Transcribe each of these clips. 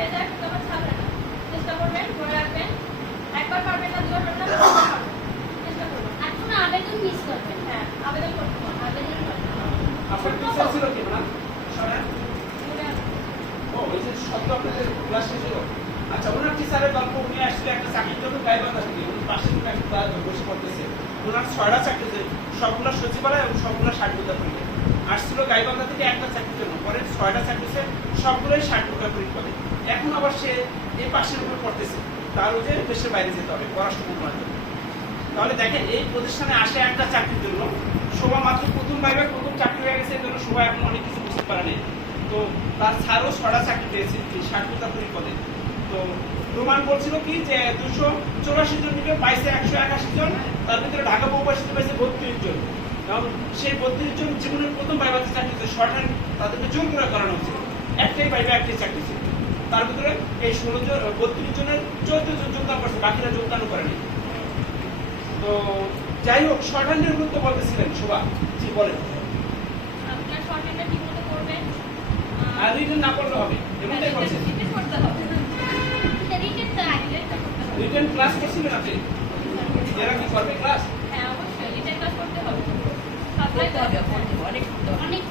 সে যায় কিন্তু আবার ছাড়বে না। চেষ্টা করবেন, ধরে রাখবেন। একবার পারবেন না, দুবার পারবেন না, চেষ্টা করবেন। আর কোনো আবেদন মিস করবেন না। হ্যাঁ, আবেদন করতে হবে। আবেদন করবেন। আপনার টিচার ছিল কি না সরেন ও ওই যে শব্দ আপনাদের ক্লাস শেষ হলো আচ্ছা ওনার টিচারের গল্প উনি আসলে একটা চাকরির জন্য গাইবান্ধা থেকে উনি পাশে একটা বসে পড়তেছে ওনার 6টা চাকরি সবগুলো সচিবালয় এবং সবগুলো 60 পরীক্ষা আসছিল গাইবান্ধা থেকে একটা চাকরির জন্য পরে 6টা চাকরিতে সবগুলোই 60 পরীক্ষা দেয় এখন আবার সে এই পাশের উপর পড়তেছে তার ওই যে দেশের বাইরে যেতে হবে পড়াশোনা করার জন্য তাহলে দেখেন এই প্রতিষ্ঠানে আসে একটা চাকরির জন্য শোভা মাত্র প্রথম ভাইবার প্রথম চাকরি হয়ে গেছে এই জন্য শোভা এখন অনেক কিছু বুঝতে পারে নেই তো তার স্যারও 6টা চাকরি পেয়েছে 60 পদে তো প্রমাণ বলছিল কি যে 284 জন নিবে পাইছে 181 জন তার ভিতরে ঢাকা বহুভাষীতে পাইছে 32 জন এবং সেই 32 জন জীবনের প্রথম ভাইবাতে চাকরি হচ্ছে শর্ট হ্যান্ড তাদেরকে জোর করে করানো হচ্ছে একটাই ভাইবা একটাই চাকরি ছিল তার ভিতরে এই 16 জন 32 জনের 14 জন যোগদান করছে বাকিরা যোগদান করেনি তো যাই হোক শর্ট হ্যান্ডের গুরুত্ব বলতেছিলেন শোভা জি বলেন আপনার শর্টহ্যান্ডটা ঠিকমতো করবেন। আর রিটেন না করলে হবে এমনটাই বলছেন রিটেন করতে হবে। রিটেন তো আগে রিটেনটা করতে হবে। রিটেন ক্লাস করছিলেন আপনি এরা কি করবে ক্লাস হ্যাঁ, অবশ্যই রিটেন ক্লাস করতে হবে। সাপ্লাই করতে হবে, অনেক করতে হবে। অনেক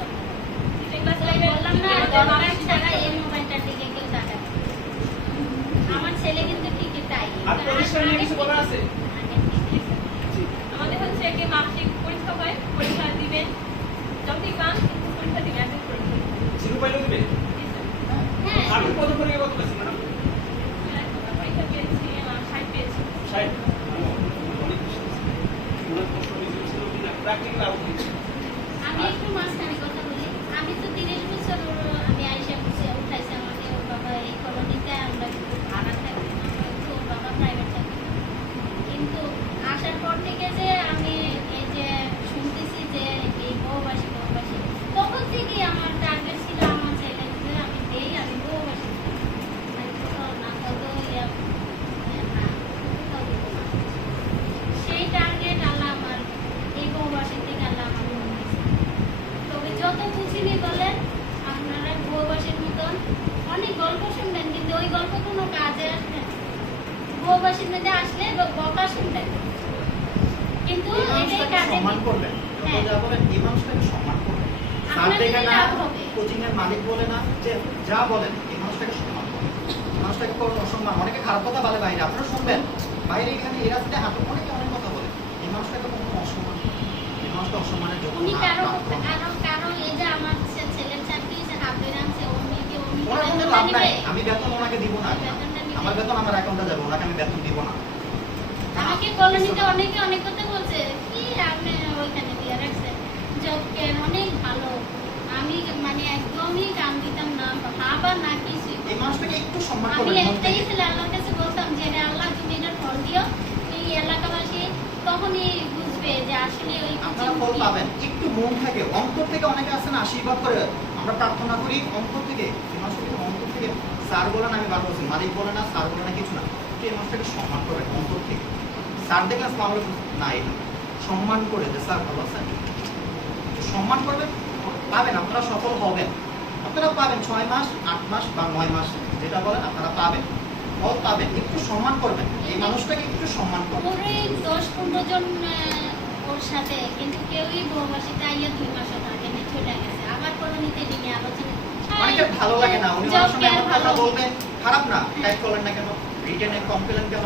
রিটেন ক্লাস তাই করবেন। বললাম না মোবাইল ছাড়া এই মোবাইলটার দিকে কেউ তাকাবে না। আমার ছেলে কিন্তু ঠিকই তাই আর প্রতিষ্ঠান নিয়ে কিছু বলার আছে জি আমাদের হচ্ছে কি মাসিক পরীক্ষা হয়, পরীক্ষা দিবেন, যতই পান কিন্তু পরীক্ষা দিবেন, অ্যাটেন্ড করে দিবেন। জিরো পাইলে দিবে হ্যাঁ আপনি কত পরীক্ষা কত পেয়েছেন ম্যাডাম পরীক্ষা পেয়েছি 60 পেয়েছি। 60 অনেক বেশি ওনার প্রশ্ন রিজিউ ছিল কিনা প্র্যাকটিক্যাল আউট আমি একটু মাঝখানে কথা বলি আমি তো 30 বছর আমি আইসা বসে উঠাইছি আমাকে ওর বাবা এই কলোনিতে আমরা কিন্তু ভাড়া থাকি তো ওর বাবা প্রাইভেট চাকরি করে। কিন্তু আসার পর থেকে যে আমি এই যে শুনতেছি যে এই বউবাসী তখন থেকেই আমার টার্গেট ছিল আমার ছেলেকে আমি দেই আমি বউবাসী মানে কোথাও না কোথাও না কোথাও দিব না। সেই টার্গেট আল্লাহ আমার এই বউবাসীর থেকে আল্লাহ আমার দিয়েছে। তবে যত খুশিনি বলেন আপনারা বউবাসীর মতন অনেক গল্প শুনবেন কিন্তু ওই গল্প কোনো কাজে আসবে না। বউবাসীর মধ্যে আসলে বকা শুনবেন কিন্তু এটাই কাজে সম্মান করবেন হ্যাঁ। যা বলেন এই মানুষটাকে সম্মান করবেন স্যার আপনাদের দেখে না লাভ হবে। কোচিং এর মালিক বলে না যে যা বলেন এই মানুষটাকে সম্মান করবেন এই মানুষটাকে কোনো অসম্মান অনেকে খারাপ কথা বলে বাইরে আপনারা শুনবেন বাইরে এখানে এরা সাথে হাতে অনেকে অনেক কথা বলে এই মানুষটাকে কোনো অসম্মান এই মানুষটা অসম্মানের যোগ্য উনি না কারণ এই যে আমার ছেলের চাকরি যে হাফের আনছে উনি ওনার কোনো লাভ নাই আমি বেতন ওনাকে দিব না বেতনটা নিবে। আমার বেতন আমার অ্যাকাউন্টে যাবে ওনাকে আমি বেতন দিব না আমাকে কলোনিতে অনেকে অনেক কথা বলছে কি আপনি ওইখানে দিয়ে রাখছেন জব কেন অনেক ভালো আমি মানে একদমই কাম দিতাম না ভাবা না কিছু এই মানুষটাকে একটু সম্মান আমি করবেন মন একটাই থেকে। ছিল আল্লাহর কাছে বলতাম যে হে আল্লাহ তুমি এটার ফল দিও এই এলাকাবাসী তখনই বুঝবে যে আসলে ওই আপনারা ফল পাবেন একটু মন থেকে অন্তর থেকে অনেকে আছেন আশীর্বাদ করে আমরা প্রার্থনা করি অন্তর থেকে এই মানুষটাকে অন্তর থেকে স্যার বলেন আমি বার বলছি মালিক বলে না স্যার বলে না কিছু না তো এই মানুষটাকে সম্মান করবেন অন্তর থেকে স্যার দেখলে আসসালামু আলাইকুম না এই না। সম্মান করে যে স্যার ভালো আছেন তো সম্মান করবেন পাবেন আপনারা সফল হবেন আপনারা পাবেন 6 মাস 8 মাস বা 9 মাস যেটা বলেন আপনারা পাবেন ফল পাবেন একটু সম্মান করবেন এই মানুষটাকে একটু সম্মান করবেন ওরে 10-15 জন ওর সাথে কিন্তু কেউই বউবাসীতে আইয়া 2 মাস আগে নিয়ে চলে গেছে আবার কলোনিতে নিয়ে আলোচনা অনেকের ভালো লাগে না উনি জব অনেক সময় কেয়ার এমন কথা ভালো। বলবেন খারাপ না টাইপ করলেন না কেন রিটেনে কমপ্লেন কেন